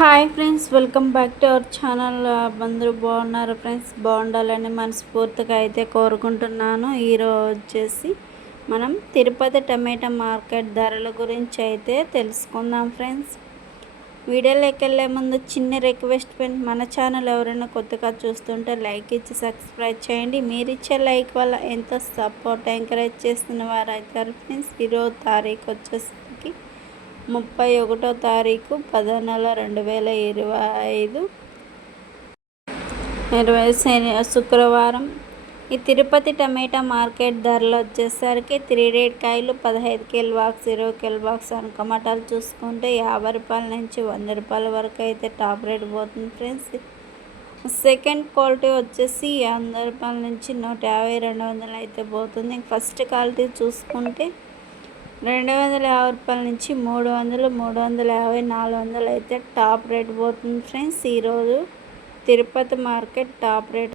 Hi friends welcome back to our channel. అందరూ బాగున్నారు friends? బాగుండాలని మనస్ఫూర్తిగా అయితే కోరుకుంటున్నాను. ఈరోజు వచ్చేసి మనం తిరుపతి టమాటా మార్కెట్ ధరల గురించి అయితే తెలుసుకుందాం ఫ్రెండ్స్. వీడియోలోకి వెళ్ళే ముందు చిన్న రిక్వెస్ట్ ఫ్రెండ్స్ మన ఛానల్ ఎవరైనా కొత్తగా చూస్తుంటే లైక్ ఇచ్చి సబ్స్క్రైబ్ చేయండి. మీరు ఇచ్చే లైక్ వల్ల ఎంతో సపోర్ట్ ఎంకరేజ్ చేస్తున్న వారు అవుతారు ఫ్రెండ్స్. ఈరోజు తారీఖు వచ్చేసి ముప్పై ఒకటో తారీఖు పదో నెల రెండు వేల ఇరవై ఐదు ఇరవై శని శుక్రవారం. ఈ తిరుపతి టమాటా మార్కెట్ ధరలు వచ్చేసరికి త్రీ రేట్ కాయలు పదహైదు కిల్ బాక్స్ ఇరవై కిల్ బాక్స్ అనుక మటాలు చూసుకుంటే యాభై రూపాయల నుంచి వంద రూపాయల వరకు అయితే టాప్ రేట్ పోతుంది ఫ్రెండ్స్. సెకండ్ క్వాలిటీ వచ్చేసి వంద రూపాయల నుంచి నూట యాభై రెండు వందలు అయితే పోతుంది. ఫస్ట్ క్వాలిటీ చూసుకుంటే రెండు వందల యాభై రూపాయల నుంచి మూడు వందలు మూడు వందల యాభై నాలుగు వందలు అయితే టాప్ రేట్ పోతుంది ఫ్రెండ్స్. ఈరోజు తిరుపతి మార్కెట్ టాప్ రేట్